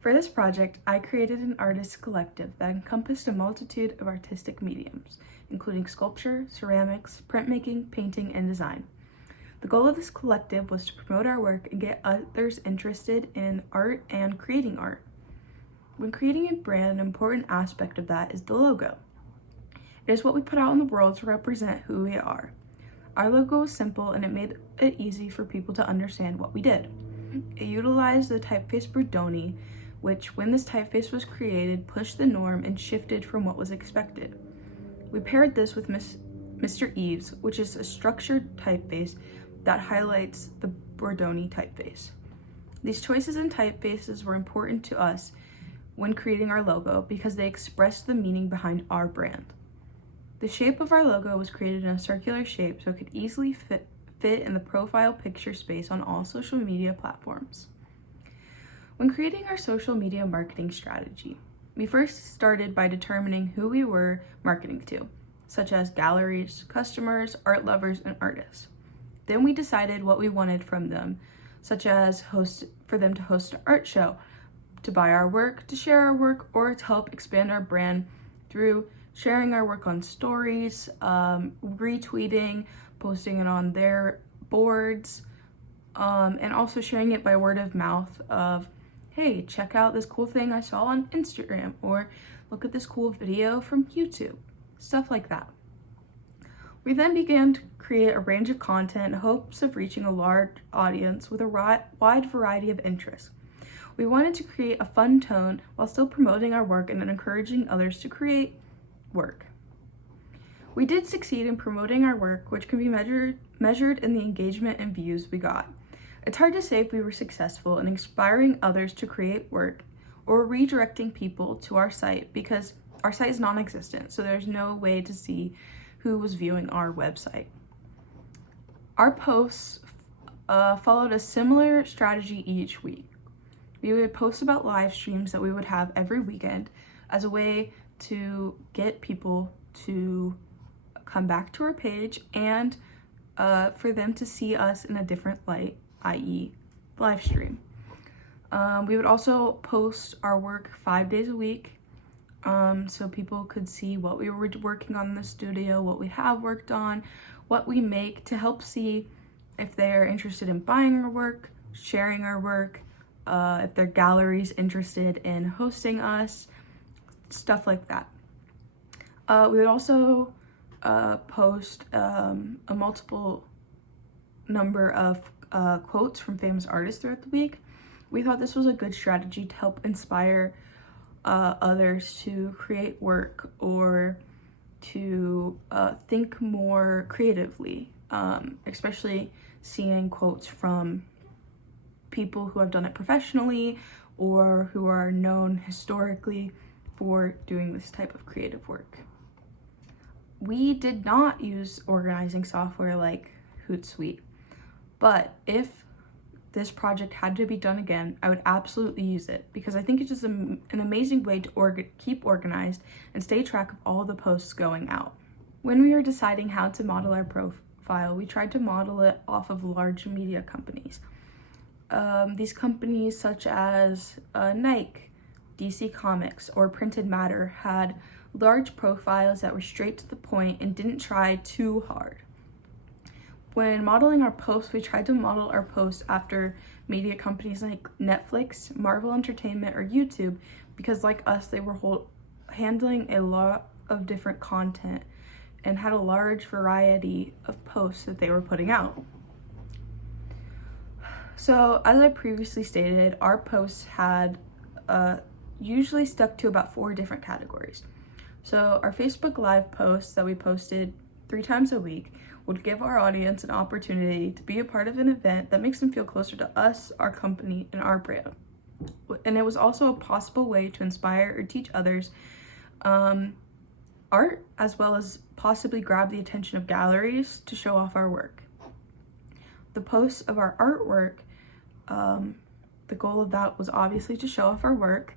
For this project, I created an artist collective that encompassed a multitude of artistic mediums, including sculpture, ceramics, printmaking, painting, and design. The goal of this collective was to promote our work and get others interested in art and creating art. When creating a brand, an important aspect of that is the logo. It is what we put out in the world to represent who we are. Our logo was simple and it made it easy for people to understand what we did. It utilized the typeface Bordoni, which, when this typeface was created, pushed the norm and shifted from what was expected. We paired this with Mr. Eves, which is a structured typeface that highlights the Bordoni typeface. These choices in typefaces were important to us when creating our logo because they expressed the meaning behind our brand. The shape of our logo was created in a circular shape so it could easily fit in the profile picture space on all social media platforms. When creating our social media marketing strategy, we first started by determining who we were marketing to, such as galleries, customers, art lovers, and artists. Then we decided what we wanted from them, such as for them to host an art show, to buy our work, to share our work, or to help expand our brand through sharing our work on stories, retweeting, posting it on their boards, and also sharing it by word of mouth of, hey, check out this cool thing I saw on Instagram, or look at this cool video from YouTube, stuff like that. We then began to create a range of content in hopes of reaching a large audience with a wide variety of interests. We wanted to create a fun tone while still promoting our work and encouraging others to create work. We did succeed in promoting our work, which can be measured in the engagement and views we got. It's hard to say if we were successful in inspiring others to create work or redirecting people to our site because our site is non-existent, so there's no way to see who was viewing our website. Our posts followed a similar strategy each week. We would post about live streams that we would have every weekend as a way to get people to come back to our page and for them to see us in a different light, i.e. live stream. We would also post our work 5 days a week so people could see what we were working on in the studio, what we have worked on, what we make, to help see if they're interested in buying our work, sharing our work, if their gallery's interested in hosting us, stuff like that. We would also post a multiple number of quotes from famous artists throughout the week. We thought this was a good strategy to help inspire others to create work or to think more creatively, especially seeing quotes from people who have done it professionally or who are known historically for doing this type of creative work. We did not use organizing software like Hootsuite, but if this project had to be done again, I would absolutely use it because I think it's just an amazing way to keep organized and stay track of all the posts going out. When we were deciding how to model our profile, we tried to model it off of large media companies. These companies such as Nike, DC Comics, or Printed Matter had large profiles that were straight to the point and didn't try too hard. When modeling our posts, we tried to model our posts after media companies like Netflix, Marvel Entertainment, or YouTube because, like us, they were handling a lot of different content and had a large variety of posts that they were putting out. So, as I previously stated, our posts had usually stuck to about 4 different categories. So, our Facebook Live posts that we posted 3 times a week would give our audience an opportunity to be a part of an event that makes them feel closer to us, our company, and our brand. And it was also a possible way to inspire or teach others art, as well as possibly grab the attention of galleries to show off our work. The posts of our artwork, the goal of that was obviously to show off our work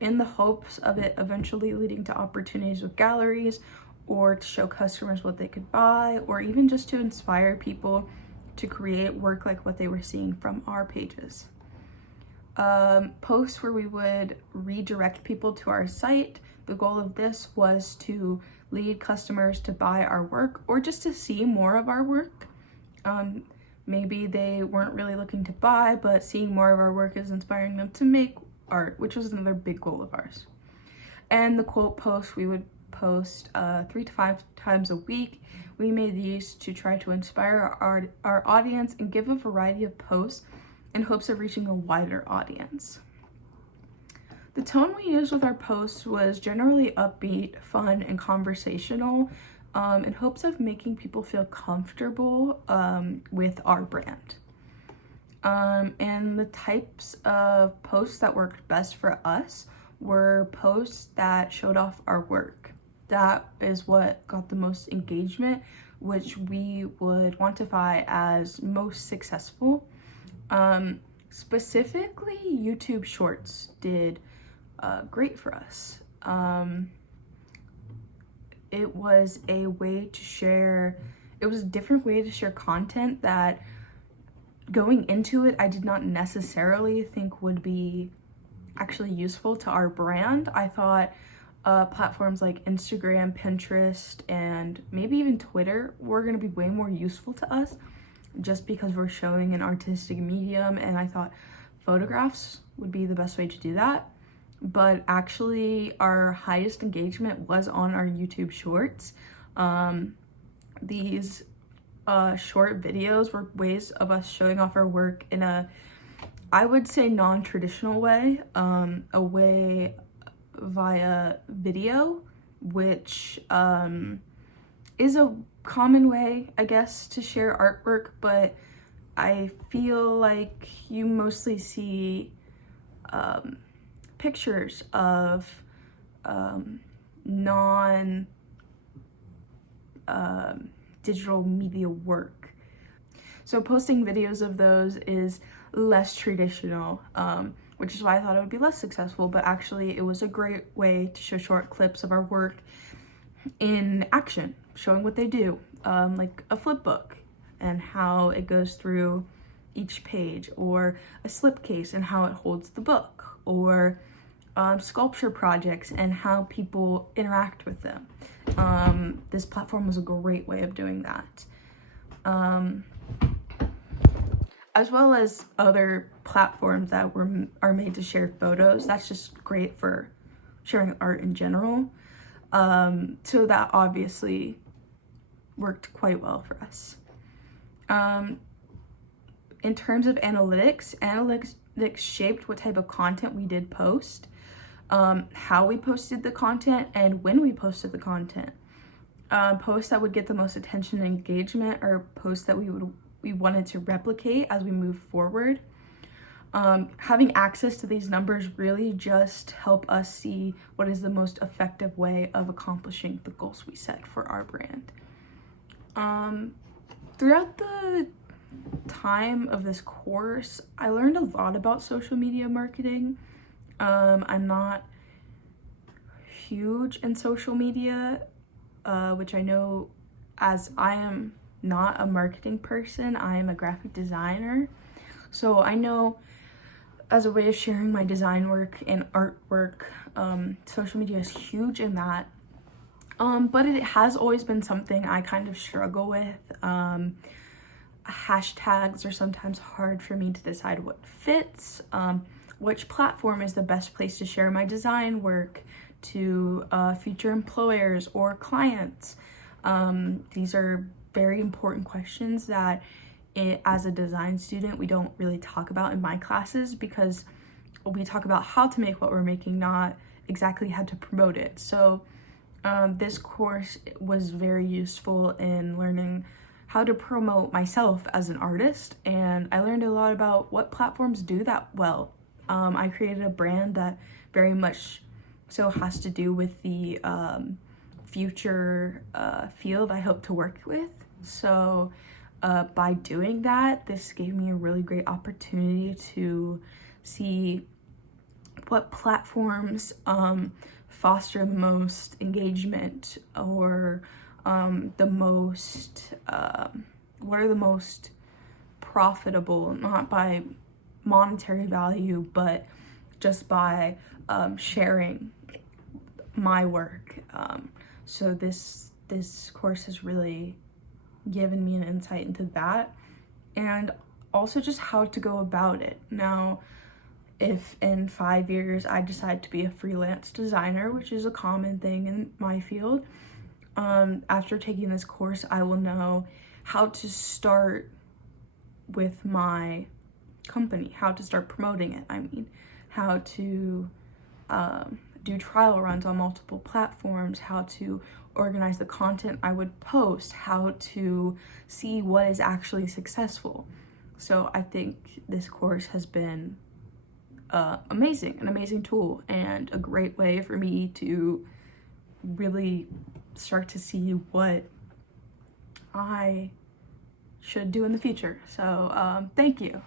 in the hopes of it eventually leading to opportunities with galleries or to show customers what they could buy, or even just to inspire people to create work like what they were seeing from our pages. posts where we would redirect people to our site. The goal of this was to lead customers to buy our work or just to see more of our work. Maybe they weren't really looking to buy, but seeing more of our work is inspiring them to make art, which was another big goal of ours. And the quote posts, we would post 3 to 5 times a week. We made these to try to inspire our audience and give a variety of posts in hopes of reaching a wider audience. The tone we used with our posts was generally upbeat, fun, and conversational, in hopes of making people feel comfortable with our brand. And the types of posts that worked best for us were posts that showed off our work. That is what got the most engagement, which we would quantify as most successful. Specifically, YouTube Shorts did great for us. It was a way to share, it was a different way to share content that going into it, I did not necessarily think would be actually useful to our brand. I thought platforms like Instagram, Pinterest, and maybe even Twitter were going to be way more useful to us just because we're showing an artistic medium, and I thought photographs would be the best way to do that. But actually our highest engagement was on our YouTube Shorts. These short videos were ways of us showing off our work in a, I would say, non-traditional way, a way via video, which is a common way, I guess, to share artwork, but I feel like you mostly see pictures of non-digital media work. So posting videos of those is less traditional, which is why I thought it would be less successful, but actually it was a great way to show short clips of our work in action, showing what they do, like a flip book and how it goes through each page, or a slipcase and how it holds the book, or sculpture projects and how people interact with them. This platform was a great way of doing that. As well as other platforms that are made to share photos. That's just great for sharing art in general. So that obviously worked quite well for us. In terms of analytics shaped what type of content we did post, how we posted the content, and when we posted the content. Posts that would get the most attention and engagement are posts that we wanted to replicate as we move forward. Having access to these numbers really just help us see what is the most effective way of accomplishing the goals we set for our brand. Throughout the time of this course, I learned a lot about social media marketing. I'm not huge in social media, which I know, as I am not a marketing person, I am a graphic designer. So I know as a way of sharing my design work and artwork, social media is huge in that. But it has always been something I kind of struggle with. Hashtags are sometimes hard for me to decide what fits, which platform is the best place to share my design work to future employers or clients. These are very important questions that as a design student, we don't really talk about in my classes, because we talk about how to make what we're making, not exactly how to promote it. So this course was very useful in learning how to promote myself as an artist, and I learned a lot about what platforms do that well. I created a brand that very much so has to do with the future field I hope to work with. So by doing that, this gave me a really great opportunity to see what platforms foster the most engagement, or what are the most profitable, not by monetary value, but just by sharing my work. So this course has really given me an insight into that, and also just how to go about it. Now, if in 5 years I decide to be a freelance designer, which is a common thing in my field, after taking this course, I will know how to start with my company, how to start promoting it. I mean, how to do trial runs on multiple platforms, how to organize the content I would post, how to see what is actually successful. So I think this course has been an amazing tool, and a great way for me to really start to see what I should do in the future. So thank you.